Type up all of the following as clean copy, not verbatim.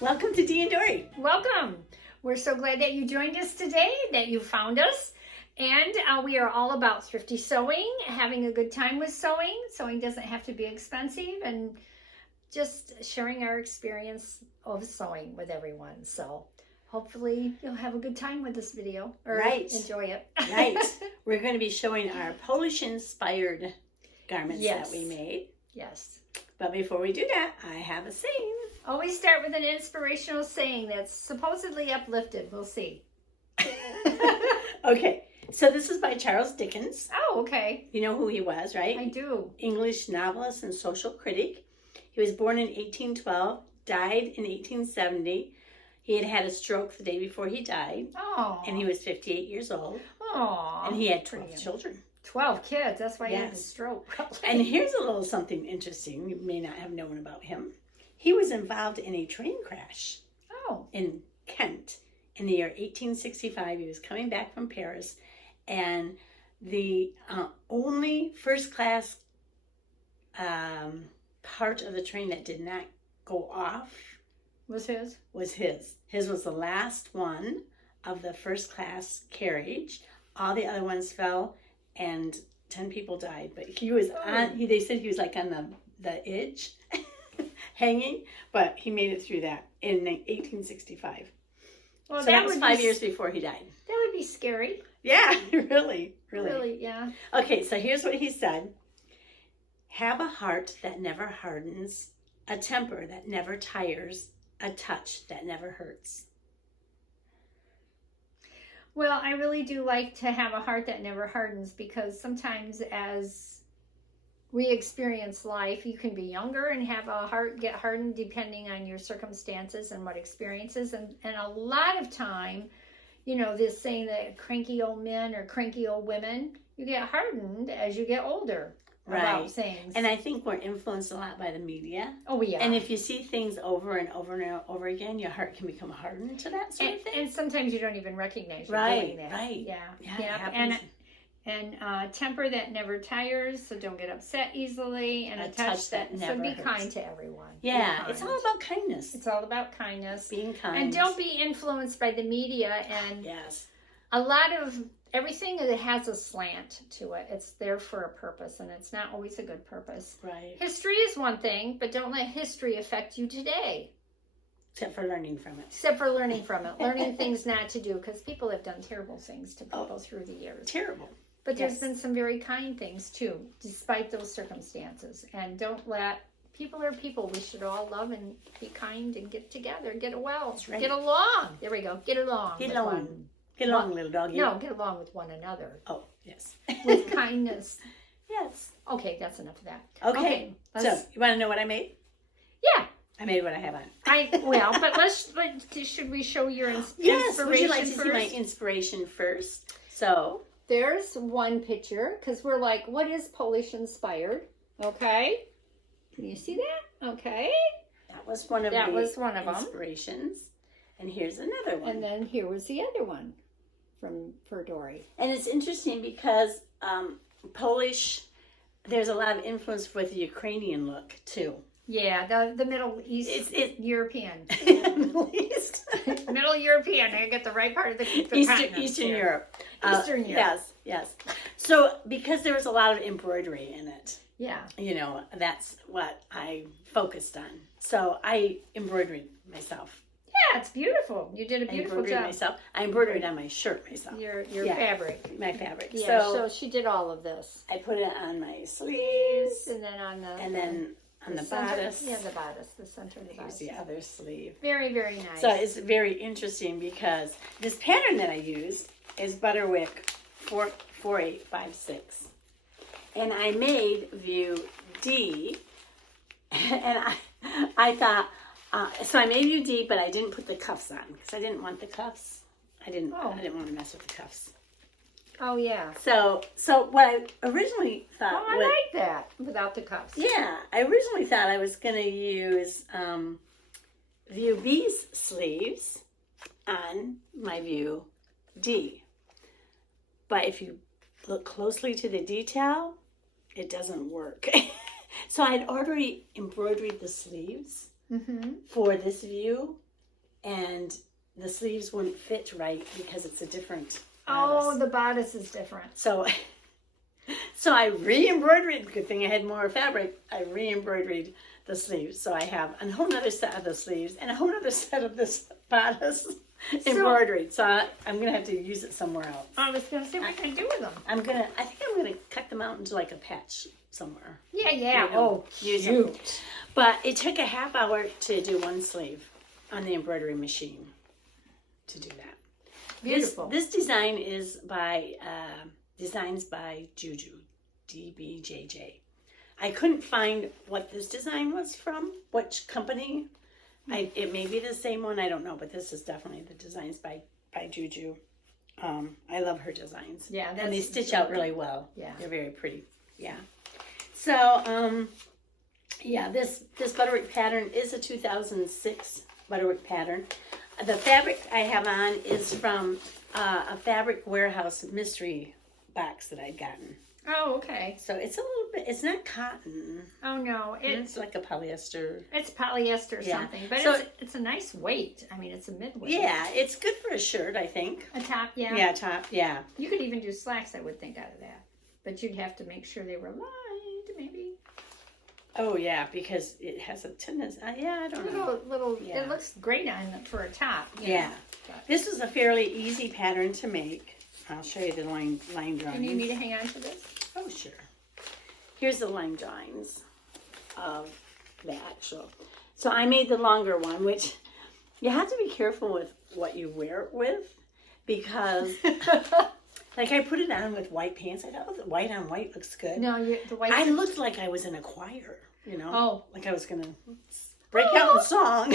Welcome to Dee and Dory. Welcome. We're so glad that you joined us today, that you found us. And we are all about thrifty sewing, having a good time with sewing. Sewing doesn't have to be expensive, and just sharing our experience of sewing with everyone. So hopefully you'll have a good time with this video, or enjoy it. Right. We're going to be showing our Polish-inspired garments that we made. Yes. But before we do that, I have a saying. Always start with an inspirational saying that's supposedly uplifted. We'll see. Okay. So this is by Charles Dickens. Oh, okay. You know who he was, right? I do. English novelist and social critic. He was born in 1812, died in 1870. He had had a stroke the day before he died. Oh. And he was 58 years old. Oh. And he had 12 children. 12 kids. That's why he had a stroke. And here's a little something interesting you may not have known about him. He was involved in a train crash in Kent in the year 1865. He was coming back from Paris, and the only first class part of the train that did not go off was his. His was the last one of the first class carriage. All the other ones fell, and 10 people died. But he was they said he was like on the edge, hanging, but he made it through that in 1865. Well, so that was 5 years before he died. That would be scary. Yeah, really. Really, yeah. Okay, so here's what he said. Have a heart that never hardens, a temper that never tires, a touch that never hurts. Well, I really do like to have a heart that never hardens, because sometimes as we experience life, you can be younger and have a heart get hardened depending on your circumstances and what experiences. And a lot of time, you know, this saying that cranky old men or cranky old women, you get hardened as you get older about things. And I think we're influenced a lot by the media. Oh, yeah. And if you see things over and over and over again, your heart can become hardened to that sort of thing. And sometimes you don't even recognize you're doing that. Right. Yeah. And temper that never tires, so don't get upset easily, and a touch that never hurts. So be kind to everyone. Yeah, it's all about kindness. It's all about kindness. Being kind. And don't be influenced by the media. And a lot of everything that has a slant to it, it's there for a purpose, and it's not always a good purpose. Right. History is one thing, but don't let history affect you today. Except for learning from it. Learning things not to do, because people have done terrible things to people through the years. Terrible. But there's been some very kind things too, despite those circumstances. And don't let, people are people. We should all love and be kind and get together, get along. There we go. Get along. Get along, little doggy. No, get along with one another. Oh, yes. With kindness. Yes. Okay, that's enough of that. Okay. So, you want to know what I made? Yeah. I made what I have on. But should we show your inspiration Yes, would you like to first? see my inspiration first? So, there's one picture, because we're like, what is Polish inspired? Okay. Can you see that? Okay. That was one of the inspirations. And here's another one. And then here was the other one for Dory. And it's interesting because Polish, there's a lot of influence with the Ukrainian look too. Yeah, the Middle East, it's European. Middle East. Middle European. I get the right part of the Eastern Europe. Eastern Europe. Yes. So because there was a lot of embroidery in it. Yeah. You know, that's what I focused on. So I embroidered myself. Yeah, it's beautiful. You did a beautiful job. I embroidered on my shirt myself. Your fabric. My fabric. Yeah, so she did all of this. I put it on my sleeves. And then on the center, bodice. Yeah, the bodice, the center of the bodice. Here's the other sleeve. Very, very nice. So it's very interesting because this pattern that I used is Butterick 4856. And I made view D. And I thought, so I made view D, but I didn't put the cuffs on because I didn't want the cuffs. I didn't want to mess with the cuffs. Oh, yeah. So what I originally thought... Oh, I like that, without the cuffs. Yeah, I originally thought I was going to use View B's sleeves on my View D. But if you look closely to the detail, it doesn't work. So I'd already embroidered the sleeves for this view, and the sleeves wouldn't fit right because it's a different Oh, bodice. the bodice is different. So I re-embroidered. Good thing I had more fabric. I re-embroidered the sleeves. So I have a whole other set of the sleeves and a whole other set of this bodice embroidered. So I'm going to have to use it somewhere else. I was going to say, what can I do with them? I think I'm going to cut them out into like a patch somewhere. Yeah. You know, use them. Cute. But it took a half hour to do one sleeve on the embroidery machine to do that. Beautiful. This design is by designs by Juju, DBJJ. I couldn't find what this design was from, which company. It may be the same one, I don't know, but this is definitely the designs by Juju. I love her designs. Yeah, and they stitch out really well. Yeah, they're very pretty. Yeah. So, yeah, this Butterick pattern is a 2006 Butterick pattern. The fabric I have on is from a Fabric Warehouse mystery box that I'd gotten. Oh, okay. So it's a little bit, it's not cotton. Oh, no. It's like a polyester. It's polyester Yeah. something. But So- it's a nice weight. I mean, it's a midweight. Yeah, it's good for a shirt, I think. A top, yeah. Yeah, top, yeah. You could even do slacks, I would think, out of that. But you'd have to make sure they were lined, maybe. Oh, yeah, because it has a tendency, yeah, I don't know. Little, Yeah. it looks great on for a top. you Yeah. know, but- This was a fairly easy pattern to make. I'll show you the line drawings. You need me to hang on to this? Oh, sure. Here's the line drawings of the actual. So I made the longer one, which you have to be careful with what you wear it with, because like I put it on with white pants. I thought, oh, the white on white looks good. No, the white. I looked like I was in a choir, you know? Oh. Like I was going to break out in song.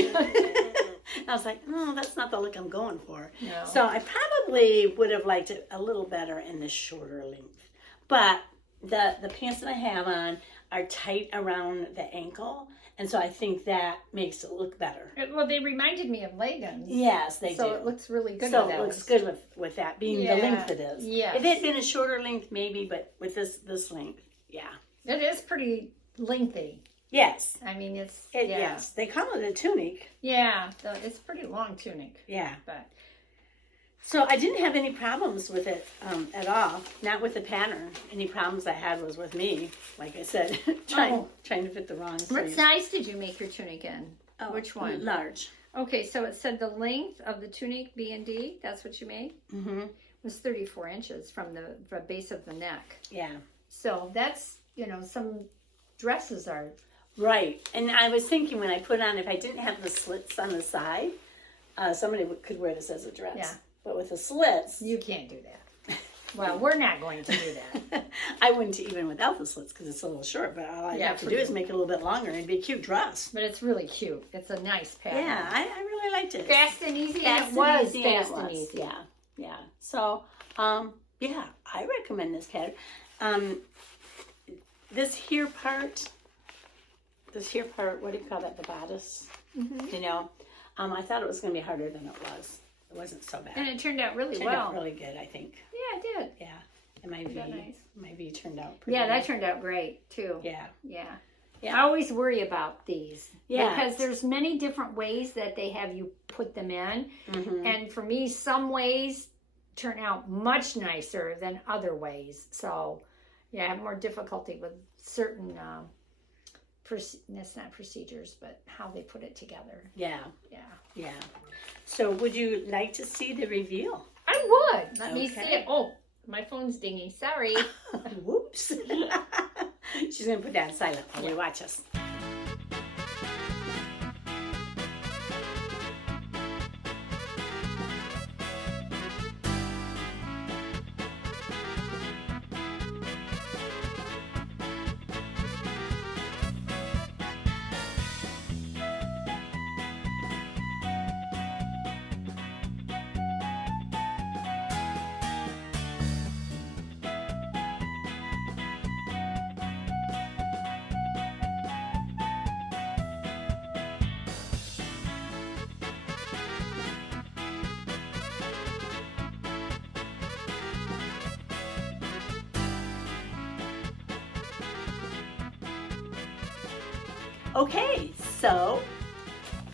I was like, oh, that's not the look I'm going for. No. So I probably would have liked it a little better in the shorter length. But the pants that I have on are tight around the ankle. And so I think that makes it look better. Well, they reminded me of leggings. Yes, they do. So it looks really good So with it those. looks good with that being the length it is. Yes. If it had been a shorter length, maybe, but with this length, yeah. It is pretty lengthy. Yes. I mean, it's Yes. They call it a tunic. Yeah, it's a pretty long tunic. Yeah. But So I didn't have any problems with it at all. Not with the pattern. Any problems I had was with me. Like I said, trying to fit the wrong what sleeve. size did you make your tunic in? Oh, Which one? Large. Okay, so it said the length of the tunic, B and D, that's what you made? Mm-hmm. Was 34 inches from the base of the neck. Yeah. So that's, some dresses are. Right. And I was thinking when I put on, if I didn't have the slits on the side, somebody could wear this as a dress. Yeah. But with the slits, You can't do that. Well, we're not going to do that. I wouldn't even without the slits because it's a little short. But all I have to do is make it a little bit longer and it'd be a cute dress. But it's really cute. It's a nice pattern. Yeah, I really liked it. Fast and easy, and Fast it was and easy, fast and and it was. easy. Yeah, yeah. So, yeah, I recommend this pattern. This here part, what do you call that? The bodice. Mm-hmm. I thought it was going to be harder than it was. It wasn't so bad. And it turned out really Turned well. out really good, I think. Yeah, it did. Yeah, and my V turned out pretty. Yeah, good. that turned out great too. Yeah. Yeah. Yeah. I always worry about these. Yeah. Because there's many different ways that they have you put them in. Mm-hmm. And for me, some ways turn out much nicer than other ways. So, yeah, I have more difficulty with certain, that's not procedures, but how they put it together. Yeah. Yeah. Yeah. So, would you like to see the reveal? I would. Let me see Okay. it. Oh, my phone's dinging. Sorry. Whoops. She's going to put that in silent while we watch us. Okay, so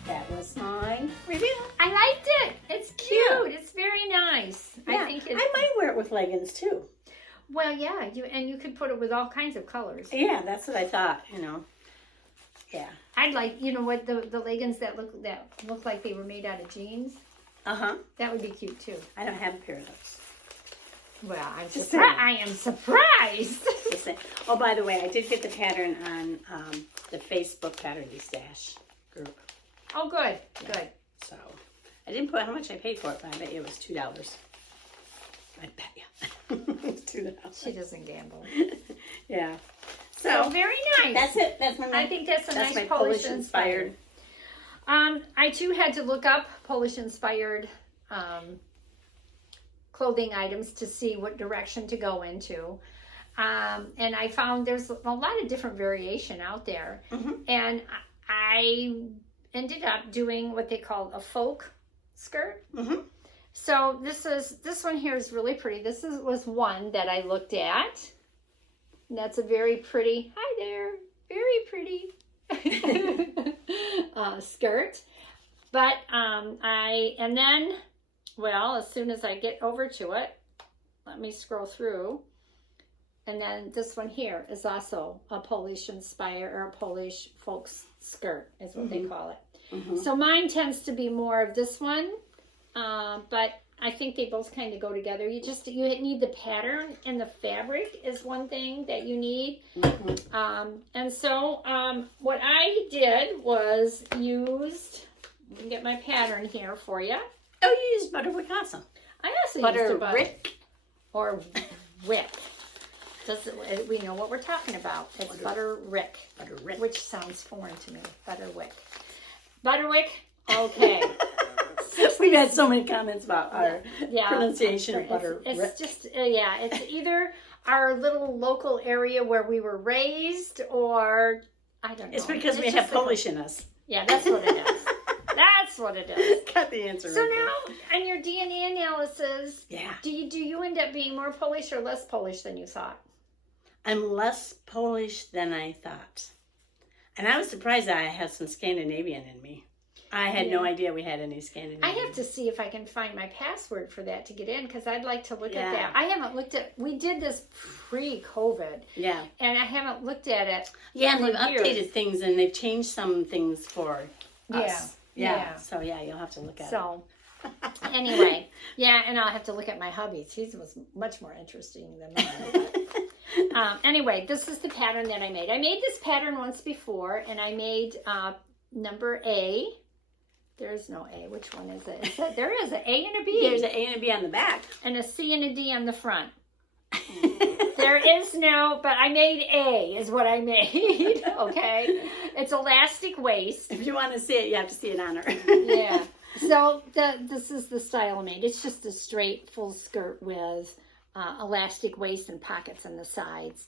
that was my review. Have you? I liked it. It's cute. It's very nice. Yeah. I might wear it with leggings too. Well, yeah, you could put it with all kinds of colors. Yeah, that's what I thought. Yeah. I'd like, what the leggings that look like they were made out of jeans. That would be cute too. I don't have a pair of those. Well, I am surprised. Oh, by the way, I did get the pattern on the Facebook Pattern Stash group. Oh, good, Yeah. good. So I didn't put how much I paid for it, but I bet you it was $2. I bet you. It was $2. She doesn't gamble. Yeah. So very nice. That's it. That's my. I think that's my nice Polish inspired. I too had to look up Polish inspired clothing items to see what direction to go into. And I found there's a lot of different variation out there. And I ended up doing what they call a folk skirt. So this one here is really pretty. This was one that I looked at. And that's a very pretty, hi there, very pretty skirt. But as soon as I get over to it, let me scroll through. And then this one here is also a Polish inspired or a Polish folk skirt is what they call it. So mine tends to be more of this one, but I think they both kind of go together. You need the pattern, and the fabric is one thing that you need. And so what I did was let me get my pattern here for you. Oh, you used Butterick also. I also used a Butterick or wick. We know what we're talking about. It's Butterick. Butterick. Which sounds foreign to me. Butterick. Okay. We've had so many comments about our pronunciation of Butterick. It's just, it's either our little local area where we were raised, or I don't know. It's because we have Polish in us. Yeah, that's what it is. That's what it is. Got the answer So right now, on your DNA analysis, yeah, do you end up being more Polish or less Polish than you thought? I'm less Polish than I thought. And I was surprised that I had some Scandinavian in me. I had no idea we had any Scandinavian. I have to see if I can find my password for that to get in, because I'd like to look at that. I haven't looked at, we did this pre-COVID. Yeah. And I haven't looked at it. Yeah, and they've updated things, and they've changed some things for us. Yeah. So, you'll have to look at it. So, anyway. Yeah, and I'll have to look at my hubby's. His was much more interesting than mine. Anyway, this is the pattern that I made. I made this pattern once before, and I made number A. There's no A. Which one is it? There is an A and a B. There's an A and a B on the back. And a C and a D on the front. There is no, but I made A is what I made. Okay. It's elastic waist. If you want to see it, you have to see it on her. Yeah. So this is the style I made. It's just a straight full skirt with elastic waist and pockets on the sides.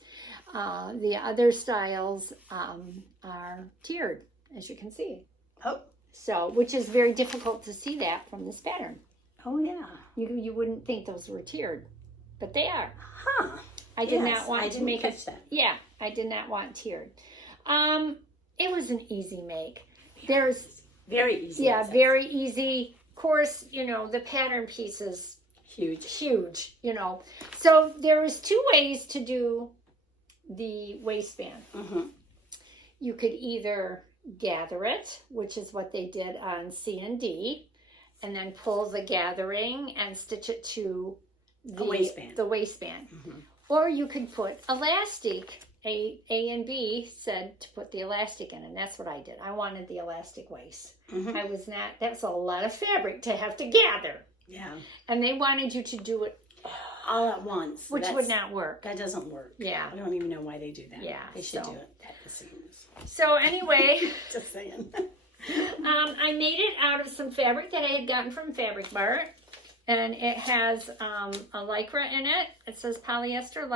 The other styles are tiered, as you can see. Oh. So, which is very difficult to see that from this pattern. Oh, yeah. You wouldn't think those were tiered, but they are. Huh. I did not want to make it. That. Yeah, I did not want tiered. It was an easy make. There's very easy. Yeah, very easy. Of course, the pattern piece is huge. So there was two ways to do the waistband. You could either gather it, which is what they did on C and D, and then pull the gathering and stitch it to the waistband. Or you could put elastic. A and B said to put the elastic in, and that's what I did. I wanted the elastic waist. That's a lot of fabric to have to gather. Yeah. And they wanted you to do it all at once. Which would not work. That doesn't work. Yeah. I don't even know why they do that. Yeah. They should do it at the seams. So anyway. Just saying. I made it out of some fabric that I had gotten from Fabric Mart. And it has a lycra in it. It says polyester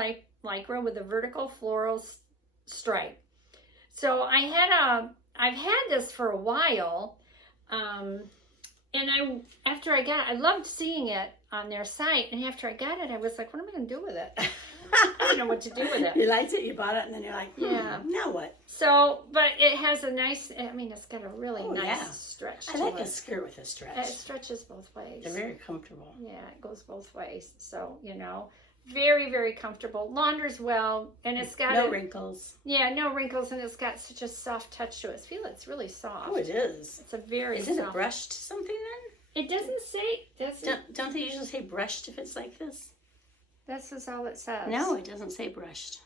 lycra with a vertical floral stripe. So I've had this for a while. And I loved seeing it on their site. And after I got it, I was like, what am I going to do with it? I don't know what to do with it. You liked it, you bought it, and then you're like, now what? So, but it has a nice, it's got a really nice stretch. I like a skirt with a stretch. It stretches both ways. They're very comfortable. Yeah, it goes both ways. So, very, very comfortable. Launders well, and it's got no wrinkles. Yeah, no wrinkles, and it's got such a soft touch to it. I feel it's really soft. Oh, it is. It's a very Isn't soft. it brushed something then? It doesn't say. Don't they usually say brushed if it's like this? This is all it says. No, it doesn't say brushed.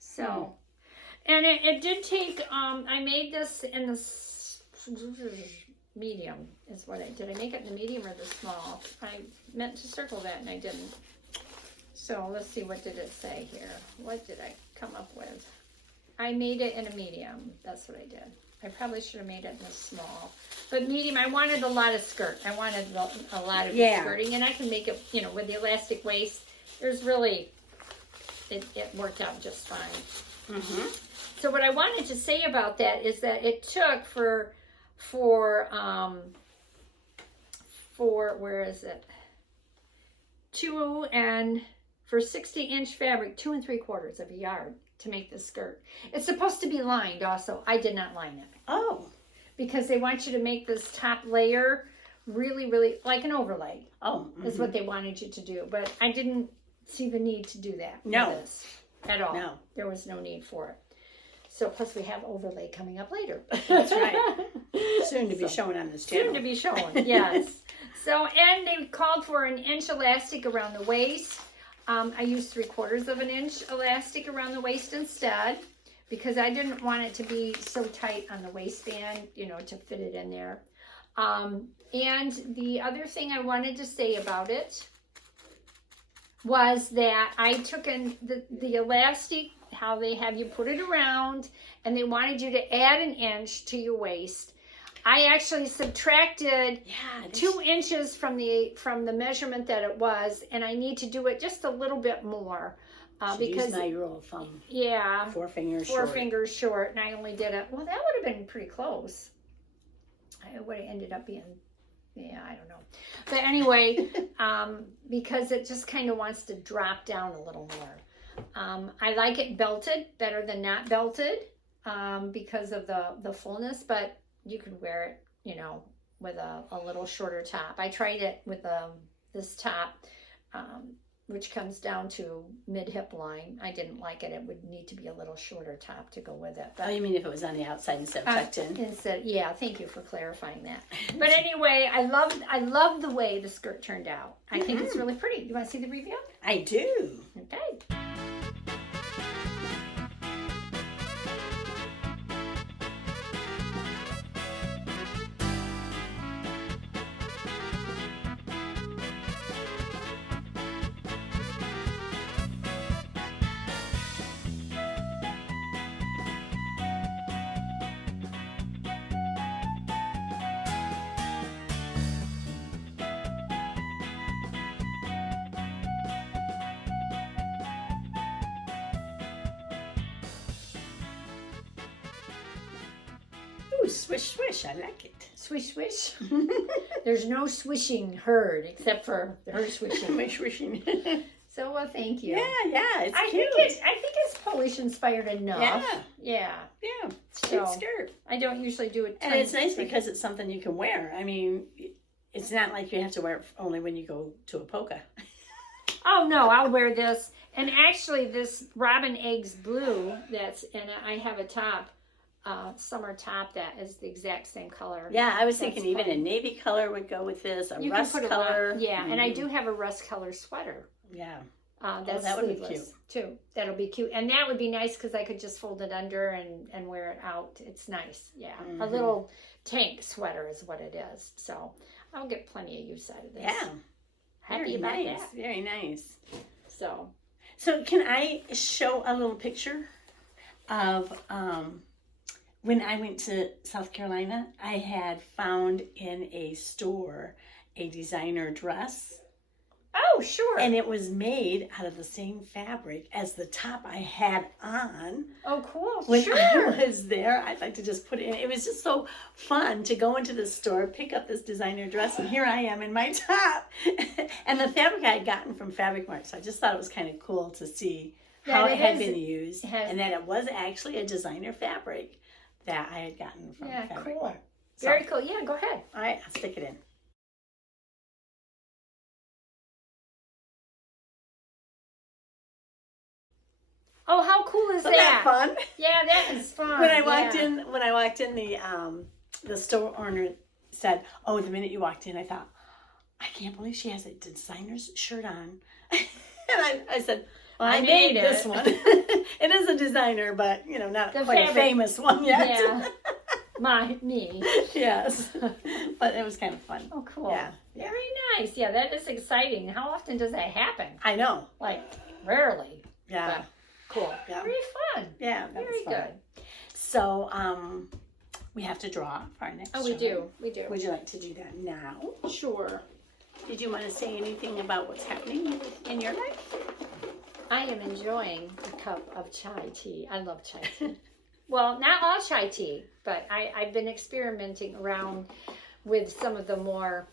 So, and it did take. I made this in the medium. Is what I did. I make it in the medium or the small? I meant to circle that and I didn't. So let's see, what did it say here? What did I come up with? I made it in a medium. That's what I did. I probably should have made it in a small. But medium, I wanted a lot of skirt. I wanted a lot of skirting. And I can make it, with the elastic waist. There's really, it worked out just fine. Mm-hmm. So what I wanted to say about that is that it took for where is it? For 60-inch fabric, 2 3/4 of a yard to make the skirt. It's supposed to be lined also. I did not line it. Oh. Because they want you to make this top layer really, really like an overlay. Oh. Mm-hmm. Is what they wanted you to do. But I didn't see the need to do that. No. With this at all. No. There was no need for it. So plus we have overlay coming up later. That's right. Soon to be shown on this channel. Soon to be shown, yes. So, and they called for an inch elastic around the waist. I used 3/4 of an inch elastic around the waist instead because I didn't want it to be so tight on the waistband, to fit it in there. And the other thing I wanted to say about it was that I took in the elastic, how they have you put it around, and they wanted you to add an inch to your waist. I actually subtracted 2 inches from the measurement that it was, and I need to do it just a little bit more because use my rule of thumb. Yeah, 4 fingers four short. fingers short, and I only did it. Well, that would have been pretty close. It would have ended up being, I don't know. But anyway, because it just kind of wants to drop down a little more. I like it belted better than not belted because of the fullness, but you could wear it, with a little shorter top. I tried it with this top, which comes down to mid-hip line. I didn't like it. It would need to be a little shorter top to go with it. But, you mean if it was on the outside instead of tucked in? Yeah, thank you for clarifying that. But anyway, I love the way the skirt turned out. I think it's really pretty. You want to see the review? I do. Okay. Ooh, swish, swish. I like it. Swish, swish. There's no swishing heard except for her swishing. My swishing. So, well, thank you. Yeah, it's I cute. think it's Polish inspired enough. Yeah. It's a cute So, skirt. I don't usually do it. And it's nice because it's something you can wear. I mean, it's not like you have to wear it only when you go to a polka. Oh, no, I'll wear this. And actually, this Robin Eggs blue that's in it, I have a top, summer top that is the exact same color. Yeah, I was thinking That's even fun. a navy color would go with this, a You rust can put color. and I do have a rust color sweater. Yeah. That's that would be sleeveless too. That'll be cute. And that would be nice because I could just fold it under and wear it out. It's nice. Yeah. A little tank sweater is what it is. So I'll get plenty of use out of this. Yeah. Happy Very about nice. that. Very nice. So can I show a little picture of when I went to South Carolina? I had found in a store a designer dress. Oh, sure. And it was made out of the same fabric as the top I had on. Oh, cool. When sure. I was there, I'd like to just put it in. It was just so fun to go into the store, pick up this designer dress, and here I am in my top. And the fabric I had gotten from Fabric Mart, so I just thought it was kind of cool to see how it had been used, and that it was actually a designer fabric that I had gotten from Fabric cool. Mart. So, Very cool. Yeah, go ahead. all right, I'll stick it in. Oh, how cool is Isn't that fun? Yeah, that is fun. When I walked in, the store owner said, "Oh, the minute you walked in, I thought, I can't believe she has a designer's shirt on." And I said, "Well, I made this one." It is a designer, but not quite a famous one yet. Yeah, me. Yes, but it was kind of fun. Oh, cool. Yeah. Very nice. Yeah, that is exciting. How often does that happen? I know. Like rarely. Yeah. But cool. Yeah. Very fun. Yeah. Very good. So, we have to draw for our next show. We do. Would you like to do that now? Sure. Did you want to say anything about what's happening in your life? I am enjoying a cup of chai tea. I love chai tea. Well, not all chai tea, but I've been experimenting around with some of the more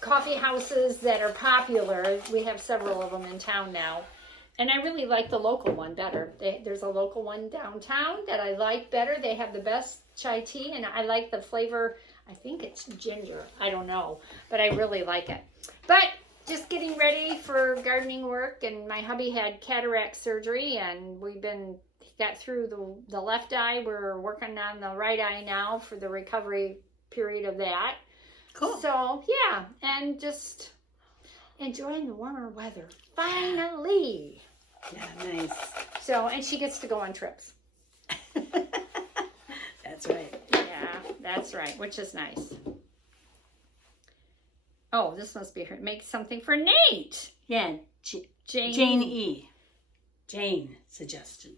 coffee houses that are popular. We have several of them in town now. And I really like the local one better. There's a local one downtown that I like better. They have the best chai tea, and I like the flavor. I think it's ginger. I don't know, but I really like it. But just getting ready for gardening work, and my hubby had cataract surgery, and got through the left eye. We're working on the right eye now for the recovery period of that. Cool. So, yeah, and just enjoying the warmer weather. Finally. Yeah, nice. So, and she gets to go on trips. That's right. Yeah, that's right, which is nice. Oh, this must be her. Make something for Nate. Yeah, Jane E. Jane suggested.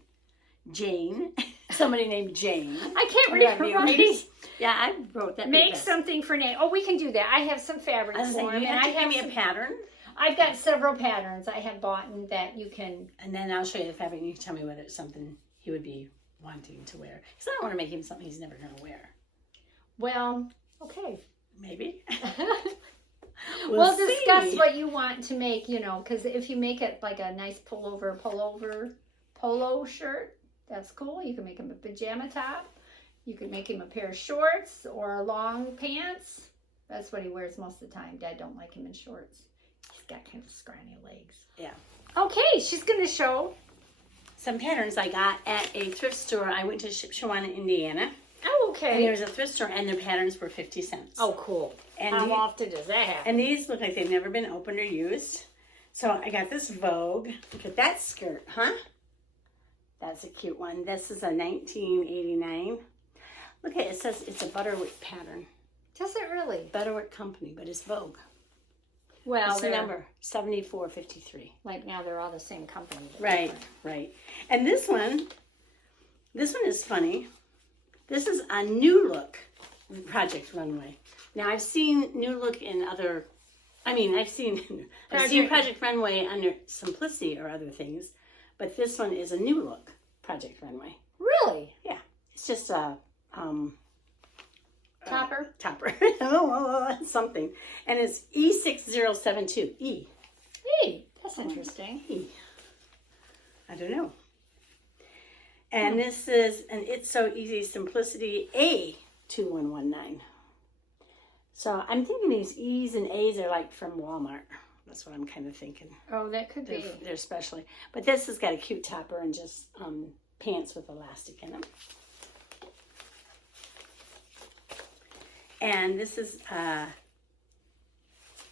Jane. Somebody named Jane. I can't read her writing. Yeah, I wrote that. Make something for Nate. Oh, we can do that. I have some fabrics for him. You have to give me a pattern. I've got several patterns I have bought and that you can. And then I'll show you the fabric and you can tell me whether it's something he would be wanting to wear. Because I don't want to make him something he's never going to wear. Well, okay. Maybe. We'll discuss what you want to make, because if you make it like a nice polo shirt, that's cool. You can make him a pajama top. You can make him a pair of shorts or long pants. That's what he wears most of the time. Dad don't like him in shorts. He's got kind of scrawny legs. Yeah. Okay, she's going to show some patterns I got at a thrift store. I went to Shipshewana, Indiana. Oh, okay. And there was a thrift store, and their patterns were 50 cents. Oh, cool. And how often does that happen? And these look like they've never been opened or used. So I got this Vogue. Look at that skirt, huh? That's a cute one. This is a 1989. Look at it. It says it's a Butterick pattern. Does it really? Butterick Company, but it's Vogue. Well, it's the number 7453. Like now they're all the same company. Right, right. And this one is funny. This is a New Look Project Runway. Now I've seen New Look in other. I've seen Project Runway under Simplicity or other things, but this one is a New Look Project Runway. Really? Yeah. It's just a topper. Something, and it's E6072. E. Hey, that's interesting. E. I don't know. And this is an It's So Easy Simplicity A2119. So I'm thinking these E's and A's are like from Walmart. That's what I'm kind of thinking. Oh, that could be. They're specially. But this has got a cute topper and just pants with elastic in them. And this is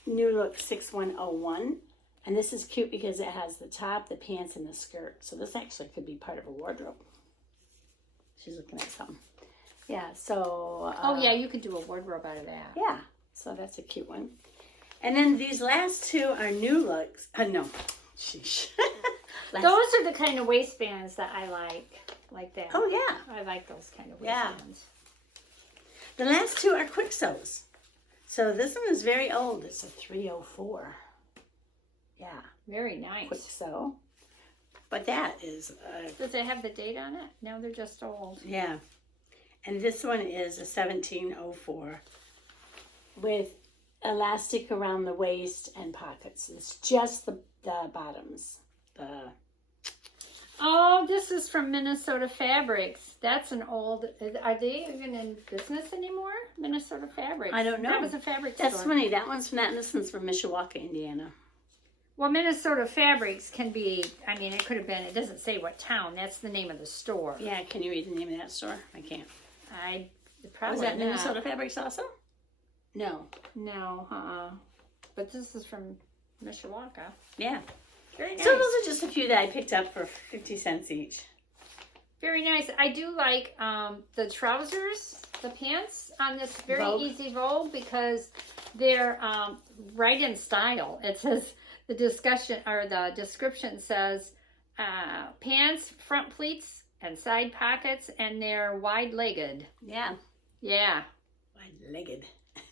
New Look 6101. And this is cute because it has the top, the pants, and the skirt. So this actually could be part of a wardrobe. She's looking at something. Yeah, so... oh, yeah, you could do a wardrobe out of that. Yeah, so that's a cute one. And then these last two are New Looks. No, sheesh. Those are the kind of waistbands that I like that. Oh, yeah. I like those kind of waistbands. The last two are quick sews. So this one is very old. It's a 304. Yeah. Very nice. Quick sew. But that is... does it have the date on it? No, they're just old. Yeah. And this one is a 1704 with elastic around the waist and pockets. It's just the bottoms. Oh, this is from Minnesota Fabrics. That's an old. Are they even in business anymore? Minnesota Fabrics. I don't know. That was a fabric That's store. funny. That one's from that, and this one's from Mishawaka, Indiana. Well, Minnesota Fabrics can be. I mean, it could have been. It doesn't say what town. That's the name of the store. Yeah, can you read the name of that store? I can't. Probably Was that not. Minnesota Fabrics also? No. No, But this is from Mishawaka. Yeah. Very nice. So those are just a few that I picked up for 50 cents each. Very nice. I do like the trousers, the pants on this very Vogue. easy Vogue because they're right in style. It says the description says pants, front pleats, and side pockets, and they're wide-legged. Yeah. Yeah. Wide-legged.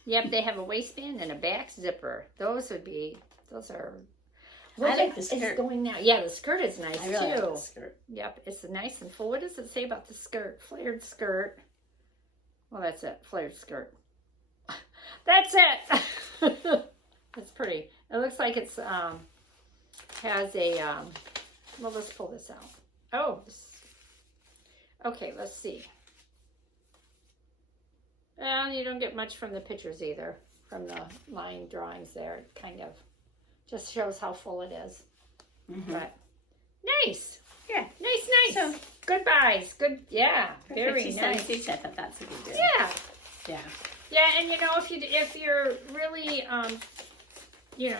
Yep, they have a waistband and a back zipper. Those are. I like the skirt. It's going now. Yeah, the skirt is nice I really too. like the skirt. Yep, it's nice and full. What does it say about the skirt? Flared skirt. Well, that's it. Flared skirt. That's it. It's pretty. It looks like it's has a well, let's pull this out. Oh, okay. Let's see. Well, you don't get much from the pictures either, from the line drawings there. It kind of just shows how full it is. Mm-hmm. But nice. Yeah. Nice. So, good buys. Good. Yeah. Very 50 cents nice. each, I thought that's a good deal. Yeah. Yeah. Yeah, and you know, if you're really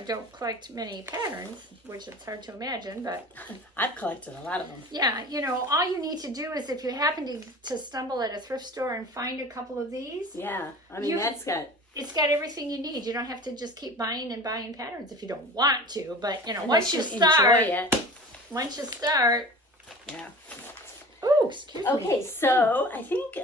don't collect many patterns, which it's hard to imagine, but I've collected a lot of them. yeah, all you need to do is if you happen to stumble at a thrift store and find a couple of these, Yeah. I mean, it's got everything you need. You don't have to just keep buying and buying patterns if you don't want to, but and once you enjoy start, yeah. Oh, excuse me. Okay, so I think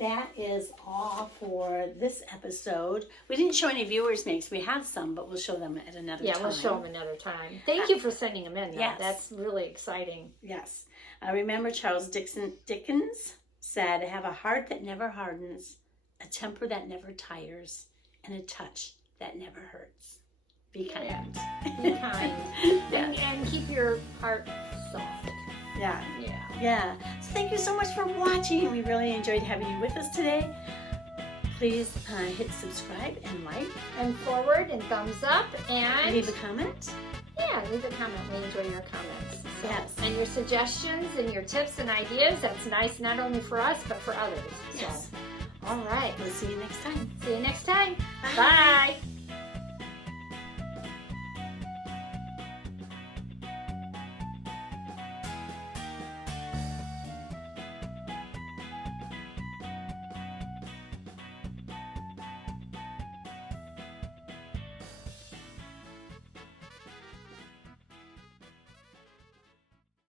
that is all for this episode. We didn't show any viewers makes. We have some, but we'll show them at another time. Yeah, we'll show them another time. Thank you for sending them in. Yes. That's really exciting. Yes. Remember Charles Dickens said, "Have a heart that never hardens, a temper that never tires, and a touch that never hurts." Be kind. Be kind. Yeah. And keep your heart soft. Yeah. Yeah. Yeah. So thank you so much for watching. We really enjoyed having you with us today. Please hit subscribe and like. And forward and thumbs up and Leave a comment. yeah, leave a comment. We enjoy your comments. So, Yes. And your suggestions and your tips and ideas. That's nice not only for us but for others. Yes. So, all right. We'll see you next time. See you next time. Bye. Bye.